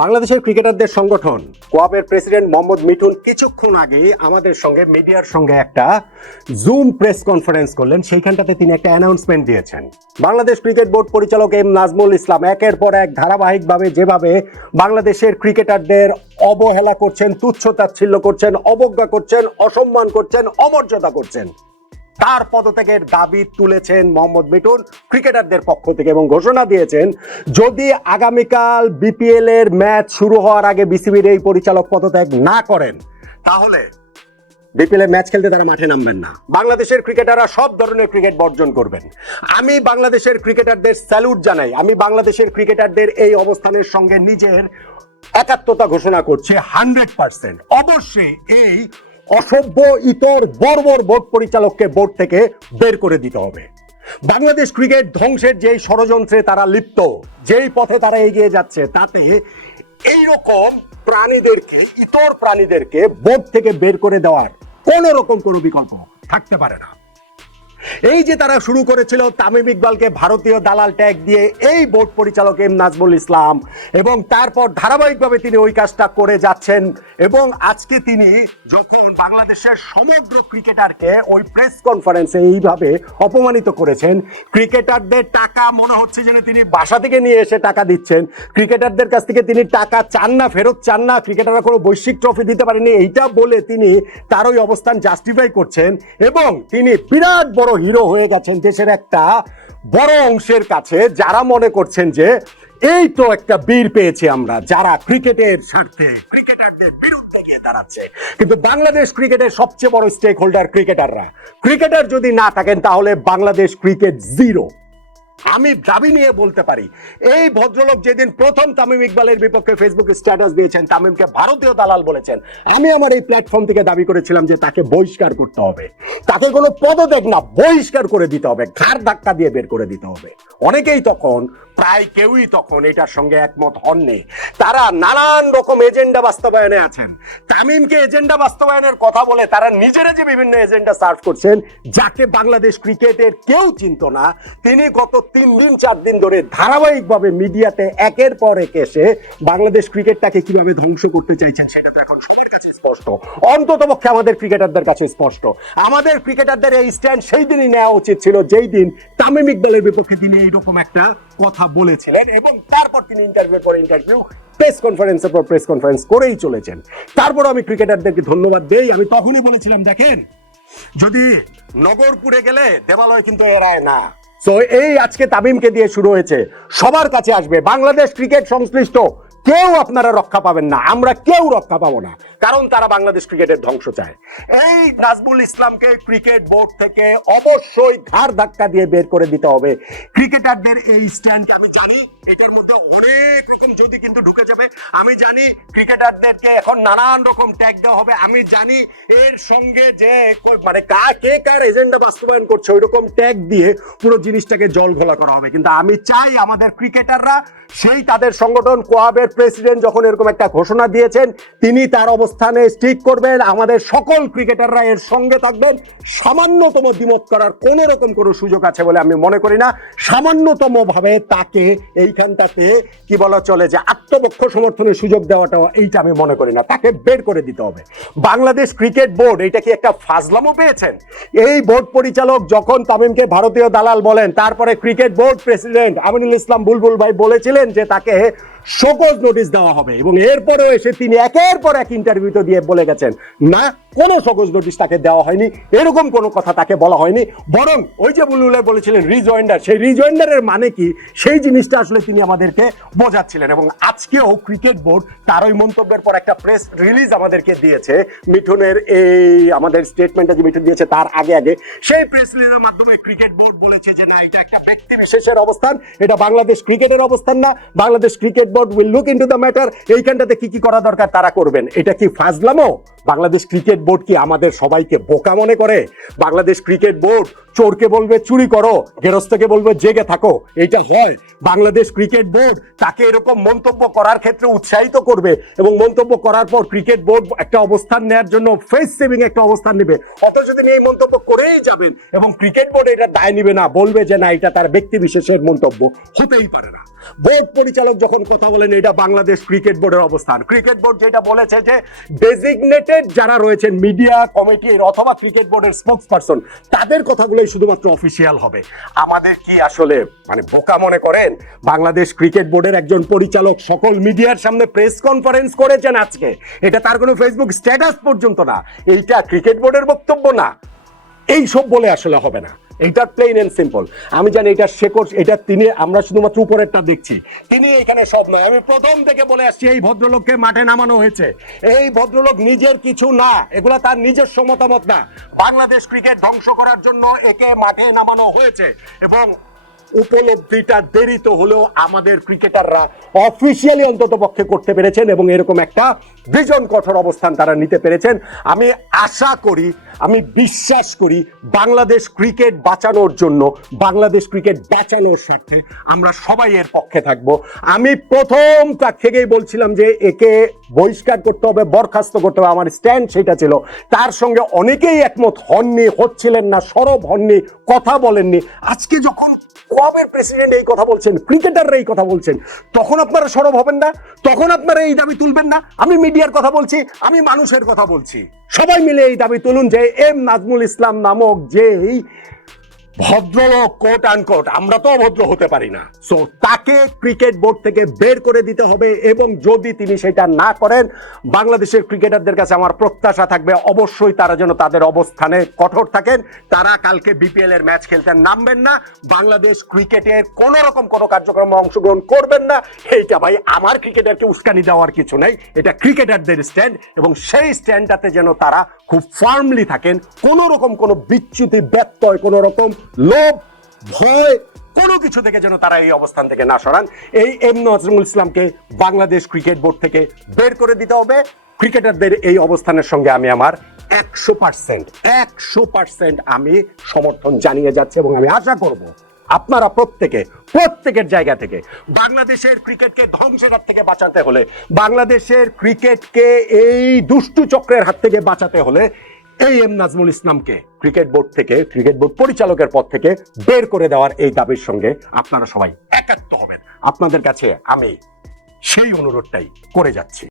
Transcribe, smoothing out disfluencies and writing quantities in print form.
বাংলাদেশের ক্রিকেটারদের সংগঠন কোয়াবের প্রেসিডেন্ট মোহাম্মদ মিঠুন কিছুক্ষণ আগেই আমাদের সঙ্গে মিডিয়ার সঙ্গে একটা জুম প্রেস কনফারেন্স করলেন। সেইখানটাতে তিনি একটা অ্যানাউন্সমেন্ট দিয়েছেন। বাংলাদেশ ক্রিকেট বোর্ড পরিচালক এম নাজমুল ইসলাম একের পর এক ধারাবাহিকভাবে যেভাবে বাংলাদেশের ক্রিকেটারদের অবহেলা করছেন, তুচ্ছ-তাচ্ছিল্য করছেন, অবজ্ঞা করছেন, অসম্মান করছেন, অমর্যাদা করছেন, তার পদত্যাগের দাবি তুলেছেন মোহাম্মদ মিঠুন ক্রিকেটারদের পক্ষ থেকে এবং ঘোষণা দিয়েছেন যদি আগামীকাল বিপিএল এর ম্যাচ শুরু হওয়ার আগে বিসিবির এই পরিচালক পদত্যাগ না করেন তাহলে বিপিএল এর ম্যাচ খেলতে তারা মাঠে নামবেন না। বাংলাদেশের ক্রিকেটাররা সব ধরনের ক্রিকেট বর্জন করবেন। আমি বাংলাদেশের ক্রিকেটারদের স্যালুট জানাই। আমি বাংলাদেশের ক্রিকেটারদের এই অবস্থানের সঙ্গে নিজের একাত্মতা ঘোষণা করছি 100%। অবশ্যই এই অসভ্য ইতর বর্বর বোর্ড পরিচালককে বোর্ড থেকে বের করে দিতে হবে। বাংলাদেশ ক্রিকেট ধ্বংসের যেই ষড়যন্ত্রে তারা লিপ্ত, যেই পথে তারা এগিয়ে যাচ্ছে, তাতে এইরকম প্রাণীদেরকে, ইতর প্রাণীদেরকে বোর্ড থেকে বের করে দেওয়ার কোন রকম কোনো বিকল্প থাকতে পারে না। এই যে তারা শুরু করেছিল তামিম ইকবালকে ভারতীয় দালাল ট্যাগ দিয়ে এই বোর্ড পরিচালক এম নাজমুল ইসলাম, এবং তারপর ধারাবাহিকভাবে তিনি ওই কাজটা করে যাচ্ছেন এবং আজকে তিনি যখন বাংলাদেশের সমগ্র ক্রিকেটারকে ওই প্রেস কনফারেন্সে এইভাবে অপমানিত করেছেন, ক্রিকেটারদের টাকা মনে হচ্ছে যেন তিনি বাসা থেকে নিয়ে এসে টাকা দিচ্ছেন, ক্রিকেটারদের কাছ থেকে তিনি টাকা চান না, ফেরত চান না, ক্রিকেটাররা কোনো বৈশ্বিক ট্রফি দিতে পারেনি এইটা বলে তিনি তার ওই অবস্থান জাস্টিফাই করছেন এবং তিনি বিরাট বড় হিরো হয়ে গেছেন দেশের একটা বড় অংশের কাছে, যারা মনে করছেন যে এই তো একটা বীর পেয়েছি আমরা, যারা ক্রিকেটের স্বার্থে ক্রিকেটারদের বিরুদ্ধে গিয়ে দাঁড়াচ্ছে। কিন্তু বাংলাদেশ ক্রিকেটের সবচেয়ে বড় স্টেক হোল্ডার ক্রিকেটাররা। ক্রিকেটার যদি না থাকেন তাহলে বাংলাদেশ ক্রিকেট জিরো। আমি দাবি নিয়ে বলতে পারি এই ভদ্রলোক যেদিন প্রথম তামিম ইকবালের বিপক্ষে ফেসবুকে স্ট্যাটাস দিয়েছেন, তামিমকে ভারতীয় দালাল বলেছেন, আমি আমার এই প্ল্যাটফর্ম থেকে দাবি করেছিলাম যে তাকে বহিষ্কার করতে হবে, তাকে কোনো পদত্যাগ না, বহিষ্কার করে দিতে হবে, ঘাড় ধাক্কা দিয়ে বের করে দিতে হবে। অনেকেই তখন, প্রায় কেউই তখন এটার সঙ্গে একমত হননি। তারা নানান রকম এজেন্ডা বাস্তবায়নে আছেন। তামিমকে এজেন্ডা বাস্তবায়নের কথা বলে তারা নিজেরা যে বিভিন্ন এজেন্ডা সার্ভ করছেন, যাকে বাংলাদেশ ক্রিকেটের কেউ চিনত না, তিনি গত 3 দিন 4 দিন ধরে ধারাবাহিকভাবে মিডিয়াতে একের পর এক এসে বাংলাদেশ ক্রিকেটটাকে কিভাবে ধ্বংস করতে চাইছেন সেটা তো এখন সবার কাছে স্পষ্ট, অন্ততপক্ষে আমাদের ক্রিকেটারদের কাছে স্পষ্ট। আমাদের ক্রিকেটারদের এই স্ট্যান্ড সেই দিনই নেওয়া উচিত ছিল যেই দিন তামিম ইকবালের বিপক্ষে তিনি এইরকম একটা কথা বলেছিলেন এবং তারপর তিনি ইন্টারভিউর পর ইন্টারভিউ, প্রেস কনফারেন্সের পর প্রেস কনফারেন্স করেই চলেছেন। তারপর আমি ক্রিকেটারদেরকে ধন্যবাদ দেই। আমি তখনই বলেছিলাম দেখেন, যদি নগরপুরে গেলে দেবালয় কিন্তু এড়ায় না। সো এই আজকে তামিমকে দিয়ে শুরু হয়েছে, সবার কাছে আসবে। বাংলাদেশ ক্রিকেট সংশ্লিষ্ট কেউ আপনারা রক্ষা পাবেন না, আমরা কেউ রক্ষা পাবো না, কারণ তারা বাংলাদেশ ক্রিকেটের ধ্বংস চায়। এই নাজমুল ইসলামকে ক্রিকেট বোর্ড থেকে অবশ্যই ঘাড় ধাক্কা দিয়ে বের করে দিতে হবে। ক্রিকেটারদের এই স্ট্যান্ড আমি জানি এটার মধ্যে অনেক রকম যদি কিন্তু ঢুকে যাবে। আমি জানি ক্রিকেটারদেরকে এখন নানান রকম ট্যাগ দেওয়া হবে। আমি জানি এর সঙ্গে যে মানে কে কার এজেন্ডা বাস্তবায়ন করছে ওই রকম ট্যাগ দিয়ে পুরো জিনিসটাকে জল ঘোলা করা হবে। কিন্তু আমি চাই আমাদের ক্রিকেটাররা সেই তাদের সংগঠন কোয়াবের প্রেসিডেন্ট যখন এরকম একটা ঘোষণা দিয়েছেন, তিনি তার অবস্থানে স্টিক করবেন। আমাদের সকল ক্রিকেটাররা এর সঙ্গে থাকবেন। সামান্যতম দ্বিমত করার কোন রকম কোনো সুযোগ আছে বলে আমি মনে করি না। সামান্যতম ভাবে তাকে এইখানটাতে কি বলা চলে যে আত্মপক্ষ সমর্থনের সুযোগ দেওয়াটাও এইটা আমি মনে করি না। তাকে বের করে দিতে হবে। বাংলাদেশ ক্রিকেট বোর্ড এটা কি একটা ফাজলামো পেয়েছেন? এই বোর্ড পরিচালক যখন তামিমকে ভারতীয় দালাল বলেন, তারপরে cricket board president Aminul Islam বুলবুল ভাই বলেছিলেন যে তাকে শোকজ নোটিশ দেওয়া হবে এবং এরপরেও এসে তিনি একের পর এক ইন্টারভিউতে দিয়ে বলে গেছেন না, কোনো শোকজ নোটিশ তাকে দেওয়া হয়নি, এরকম কোনো কথা তাকে বলা হয়নি। বরং ওই যে বুলবুল ভাই বলেছিলেন রিজয়েন্ডার, সেই রিজয়েন্ডারের মানে কি সেই জিনিসটা আসলে তিনি আমাদেরকে বোঝাচ্ছিলেন। এবং আজকেও ক্রিকেট বোর্ড তার ওই মন্তব্যের পর একটা প্রেস রিলিজ আমাদেরকে দিয়েছে। মিঠুনের এই আমাদের স্টেটমেন্টটা যে মিঠুন দিয়েছে তার আগে আগে সেই প্রেস রিলিজের মাধ্যমে ক্রিকেট বোর্ড বলেছে যে না, এটা একটা ব্যক্তি বিশেষের অবস্থান, এটা বাংলাদেশ ক্রিকেটের অবস্থান না। Bangladesh cricket board will look into the matter. এইখানটাতে কি কি করা দরকার তারা করবেন। এটা কি ফাজলামো? বাংলাদেশ ক্রিকেট বোর্ড কি আমাদের সবাইকে বোকা মনে করে? বাংলাদেশ ক্রিকেট বোর্ড চোরকে বলবে চুরি করো, গেরস্তকে বলবে জেগে থাকো, এইটা হয়? বাংলাদেশ ক্রিকেট বোর্ড তাকে এরকম মন্তব্য করার ক্ষেত্রে উৎসাহিত করবে এবং মন্তব্য করার পর ক্রিকেট বোর্ড একটা অবস্থান নেওয়ার জন্য ফেস সেভিং একটা অবস্থান নেবে, অথচ তিনি এই মন্তব্য করেই যাবেন এবং ক্রিকেট বোর্ড এটা দায় নিবে না, বলবে যে না এটা তার ব্যক্তি বিশেষের মন্তব্য? হতেই পারে না। বোর্ড পরিচালক যখন কথা কথা বলেন, এটা বাংলাদেশ ক্রিকেট বোর্ডের অবস্থান। ক্রিকেট বোর্ড যেটা বলেছে যে ডেজিগনেটেড যারা রয়েছেন মিডিয়া কমিটির অথবা ক্রিকেট বোর্ডের স্পোকস পারসন, তাদের কথাগুলোই শুধুমাত্র অফিসিয়াল হবে। আমাদের কি আসলে মানে বোকা মনে করেন? বাংলাদেশ ক্রিকেট বোর্ডের একজন পরিচালক সকল মিডিয়ার সামনে প্রেস কনফারেন্স করেছেন আজকে, এটা তার কোনো ফেসবুক স্ট্যাটাস পর্যন্ত না, এইটা ক্রিকেট বোর্ডের বক্তব্য না। এই সব বলে আসলে হবে না, এটা প্লেন এন্ড সিম্পল। আমি জানি এটা শেকড়, এটা তিনি, আমরা শুধুমাত্র উপরেরটা দেখছি, তিনি এখানে সব নয়। আমি প্রথম থেকে বলে আসছি এই ভদ্রলোককে মাঠে নামানো হয়েছে। এই ভদ্রলোক নিজের কিছু না, এগুলা তার নিজস্ব মতামত না, বাংলাদেশ ক্রিকেট ধ্বংস করার জন্য একে মাঠে নামানো হয়েছে। এবং উপলব্ধিটা দেরিতে হলেও আমাদের ক্রিকেটাররা অফিসিয়ালি অন্তত পক্ষে করতে পেরেছেন এবং এরকম একটা ভীষণ কঠোর অবস্থান তারা নিতে পেরেছেন। আমি আশা করি, আমি বিশ্বাস করি বাংলাদেশ ক্রিকেট বাঁচানোর জন্য, বাংলাদেশ ক্রিকেট বাঁচানোর স্বার্থে আমরা সবাই এর পক্ষে থাকব। আমি প্রথম তার থেকেই বলছিলাম যে একে বহিষ্কার করতে হবে, বরখাস্ত করতে হবে, আমার স্ট্যান্ড সেটা ছিল। তার সঙ্গে অনেকেই একমত হননি, হচ্ছিলেন না, সরব হননি, কথা বলেননি। আজকে যখন কোয়াবের প্রেসিডেন্ট এই কথা বলছেন, ক্রিকেটাররা এই কথা বলছেন, তখন আপনারা সরব হবেন না? তখন আপনারা এই দাবি তুলবেন না? আমি মিডিয়ার কথা বলছি, আমি মানুষের কথা বলছি, সবাই মিলে এই দাবি তুলুন যে এম নাজমুল ইসলাম নামক যেই ভদ্রলোক, কোট আনকোট, আমরা তো অভদ্র হতে পারি না, সো তাকে ক্রিকেট বোর্ড থেকে বের করে দিতে হবে। এবং যদি তিনি সেটা না করেন, বাংলাদেশের ক্রিকেটারদের কাছে আমার প্রত্যাশা থাকবে অবশ্যই তারা যেন তাদের অবস্থানে কঠোর থাকেন। তারা কালকে বিপিএল এর ম্যাচ খেলতে নামবেন না, বাংলাদেশ ক্রিকেটের কোন রকম কোনো কার্যক্রমে অংশগ্রহণ করবেন না। এইটা ভাই আমার ক্রিকেটারকে উস্কানি দেওয়ার কিছু নাই, এটা ক্রিকেটারদের স্ট্যান্ড, এবং সেই স্ট্যান্ডটাতে যেন তারা খুব ফার্মলি থাকেন। কোন রকম কোনো বিচ্যুতি, ব্যত্যয়, কোন রকম লোভ, ভয়, কোনো কিছু থেকে যেন তারা এই অবস্থান থেকে না সরান। এই এম নজরুল ইসলামকে বাংলাদেশ ক্রিকেট বোর্ড থেকে বের করে দিতে হবে। ক্রিকেটারদের এই অবস্থানের সঙ্গে আমি আমার 100% আমি সমর্থন জানিয়ে যাচ্ছি এবং আমি আশা করব আপনারা প্রত্যেকের জায়গা থেকে বাংলাদেশের ক্রিকেটকে ধ্বংসের হাত থেকে বাঁচাতে হলে, বাংলাদেশের ক্রিকেটকে এই দুষ্টু চক্রের হাত থেকে বাঁচাতে হলে এই এম নাজমুল ইসলামকে ক্রিকেট বোর্ড থেকে, ক্রিকেট বোর্ড পরিচালকের পদ থেকে বের করে দেওয়ার এই দাবির সঙ্গে আপনারা সবাই একাত্ম হবেন। আপনাদের কাছে আমি সেই অনুরোধটাই করে যাচ্ছি।